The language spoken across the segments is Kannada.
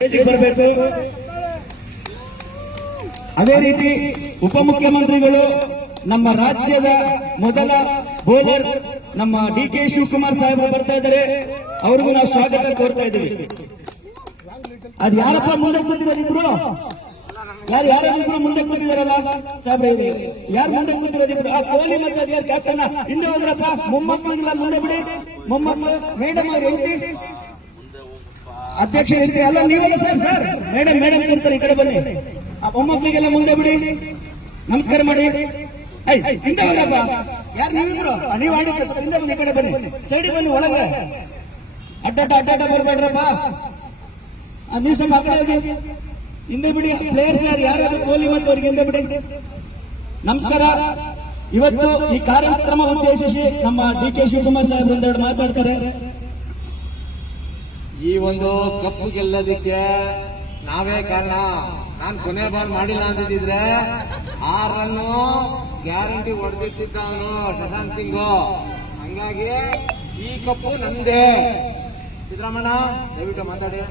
ಬರಬೇಕು. ಅದೇ ರೀತಿ ಉಪಮುಖ್ಯಮಂತ್ರಿಗಳು ನಮ್ಮ ರಾಜ್ಯದ ಮೊದಲ ಬೌಲರ್ ನಮ್ಮ ಡಿ.ಕೆ. ಶಿವಕುಮಾರ್ ಸಾಹೇಬರು ಬರ್ತಾ ಇದ್ದಾರೆ. ಅವ್ರಿಗೂ ನಾವು ಸ್ವಾಗತ ಕೋರ್ತಾ ಇದ್ದೀವಿ. ಅದು ಯಾರಪ್ಪ ಮುಂದೆ ಕೂತಿರೋದಿಬ್ರು? ಯಾರಿಬ್ರು ಮುಂದೆ ಕೂತಿದಾರಲ್ಲ ಸಾಹೇಬ್ರೆ? ಯಾರು ಮುಂದೆ ಕೂತಿರೋದಿಬ್ರು? ಆ ಕೊಹ್ಲಿ ಮತ್ತೆ ಅದ್ಯಾರು ಕ್ಯಾಪ್ಟನ್ ಹಿಂದೆ ಹೋದ್ರಪ್ಪ. ಮೊಮ್ಮಕ್ಕಳಿಗೆಲ್ಲ ಮುಂದೆ ಬಿಡಿ. ಮೊಮ್ಮಕ್ಕಳು ಮೇಡಮ್ ಅವ್ರ ಹೆಂಡತಿ ಅಧ್ಯಕ್ಷ ಹೆಂಡತಿ ಅಲ್ಲ ನೀವಲ್ಲ ಸರ್. ಮೇಡಮ್ ಇರ್ತಾರೆ, ಈ ಕಡೆ ಬನ್ನಿ. ಆ ಮೊಮ್ಮಕ್ಕಳಿಗೆಲ್ಲ ಮುಂದೆ ಬಿಡಿ. ನಮಸ್ಕಾರ ಮಾಡಿ. ಹಿಂದೆ ಹೋಗ್ರಪ್ಪ. ಯಾರು ನೀವಿಬ್ರು? ನೀವು ಆಡಿದ್ರೆ ಹಿಂದೆ ಬನ್ನಿ, ಈ ಕಡೆ ಬನ್ನಿ. ಸೈಡಿ ಬನ್ನಿ, ಒಳಗೆ ಅಡ್ಡಾಟ ಬರ್ಬೇಡ್ರಪ್ಪ. ನೀವು ಸ್ವಲ್ಪ ಆ ಕಡೆ ಹೋಗಿ ಹಿಂದೆ ಬಿಡಿ. ಪ್ಲೇಯರ್ಸ್ ಯಾರಾದ್ರೂ ಕೊಹ್ಲಿ ಮತ್ತು ಅವ್ರಿಗೆ ಹಿಂದೆ ಬಿಡಿ. ನಮಸ್ಕಾರ. ಇವತ್ತು ಈ ಕಾರ್ಯಕ್ರಮ ಉದ್ದೇಶಿಸಿ ನಮ್ಮ ಡಿ.ಕೆ. ಶಿವಕುಮಾರ್ ಸಾಹೇಬ್ ಒಂದೆರಡು ಮಾತಾಡ್ತಾರೆ. ಈ ಒಂದು ಕಪ್ಪು ಗೆಲ್ಲೋದಿಕ್ಕೆ ನಾವೇ ಕಾರಣ. ನಾನು ಕೊನೆ ಬಾಲ್ ಮಾಡಿಲ್ಲ ಅಂತಿದ್ರೆ 6 ರನ್ ಗ್ಯಾರಂಟಿ ಹೊಡೆದಿಟ್ಟಿದ್ದವನು ಶಶಾಂಕ್ ಸಿಂಗ್. ಹಂಗಾಗಿ ಈ ಕಪ್ಪು ನಂದೇ. ಸಿದ್ದರಾಮಣ್ಣ ದಯವಿಟ್ಟು ಮಾತಾಡಿ.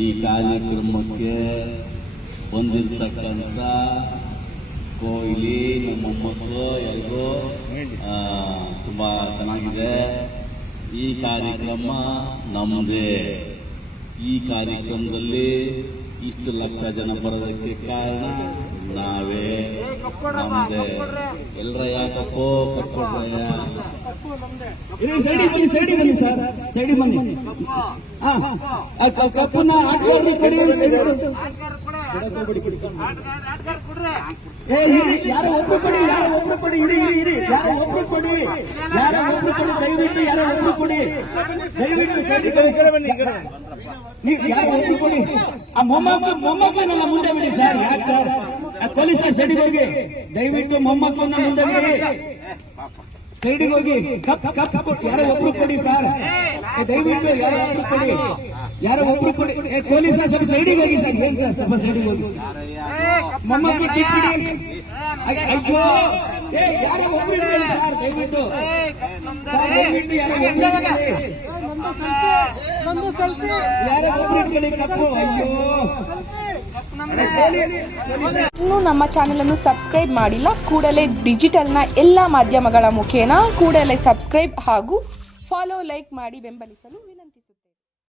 ಈ ಕಾರ್ಯಕ್ರಮಕ್ಕೆ ಬಂದಿರ್ತಕ್ಕಂಥ ಕೊಹ್ಲಿ ನಮ್ಮ ಮೊಮ್ಮಕ್ಕಳು ಎಲ್ಲರೂ ತುಂಬಾ ಚೆನ್ನಾಗಿದೆ. ಈ ಕಾರ್ಯಕ್ರಮ ನಮ್ಮದೇ. ಈ ಕಾರ್ಯಕ್ರಮದಲ್ಲಿ ಇಷ್ಟು ಲಕ್ಷ ಜನ ಬರೋದಕ್ಕೆ ಕಾರಣ ನಾವೇ, ನಮ್ಮದೇ. ಎಲ್ಲರ ಯಾಕಪ್ಪೋ ಕಟ್ಕೊಡ್ರಯ್ಯ. ಸೈಡಿ ಬನ್ನಿ ಸರ್, ಸೈಡಿ ಬನ್ನಿ. ಕಪ್ಪನ್ನ ಆಟಗಾರರಿಗೆ ಕೊಡಿ. ಯಾರೋ ಒಬ್ರು ಕೊಡಿ. ಇರಿ. ಯಾರೋ ಒಬ್ರು ಕೊಡಿ. ದಯವಿಟ್ಟು ಯಾರೋ ಒಬ್ರು ಕೊಡಿ. ನೀವು ಯಾರೋ ಒಬ್ರು ಕೊಡಿ. ಆ ಮೊಮ್ಮಕ್ಕಳನ್ನ ಮುಂದೆ ಬಿಡಿ ಸರ್. ಯಾಕೆ ಸರ್? ಪೊಲೀಸ್ ಸೈಡಿಗೆ ಹೋಗಿ. ದಯವಿಟ್ಟು ಮೊಮ್ಮಕ್ಕಳನ್ನ ಮುಂದೆ ಬಿಡಿ. ಸೈಡಿಗೆ ಹೋಗಿ. ಕಪ್ ಯಾರೋ ಒಬ್ರು ಕೊಡಿ ಸರ್. ದಯವಿಟ್ಟು ಯಾರೋ ಒಬ್ರು ಕೊಡಿ. ಪೊಲೀಸ್ ಸ್ವಲ್ಪ ಸೈಡಿಗೆ ಹೋಗಿ ಸರ್. ಏನ್ ಸರ್ ಸ್ವಲ್ಪ ಸೈಡಿಗೆ ಹೋಗಿ. ಮೊಮ್ಮಕ್ಕಳು ಕಿಟ್ಬಿಡಿ. ಅಯ್ಯೋ ಯಾರೋ ಒಬ್ರು ಇಟ್ಕೊಳ್ಳಿ ಸರ್. ದಯವಿಟ್ಟು ಯಾರೋ ಒಬ್ರು ಇಟ್ಕೊಳ್ಳಿ. ಯಾರೋ ಒಬ್ರು ಇಟ್ಕೊಳ್ಳಿ ಕಪ್ಪು. ಅಯ್ಯೋ ಇನ್ನೂ ನಮ್ಮ ಚಾನೆಲ್ ಅನ್ನು ಸಬ್ಸ್ಕ್ರೈಬ್ ಮಾಡಿಲ್ಲ ಕೂಡಲೇ ಡಿಜಿಟಲ್ನ ಎಲ್ಲ ಮಾಧ್ಯಮಗಳ ಮುಖೇನ ಕೂಡಲೇ ಸಬ್ಸ್ಕ್ರೈಬ್ ಹಾಗೂ ಫಾಲೋ ಲೈಕ್ ಮಾಡಿ ಬೆಂಬಲಿಸಲು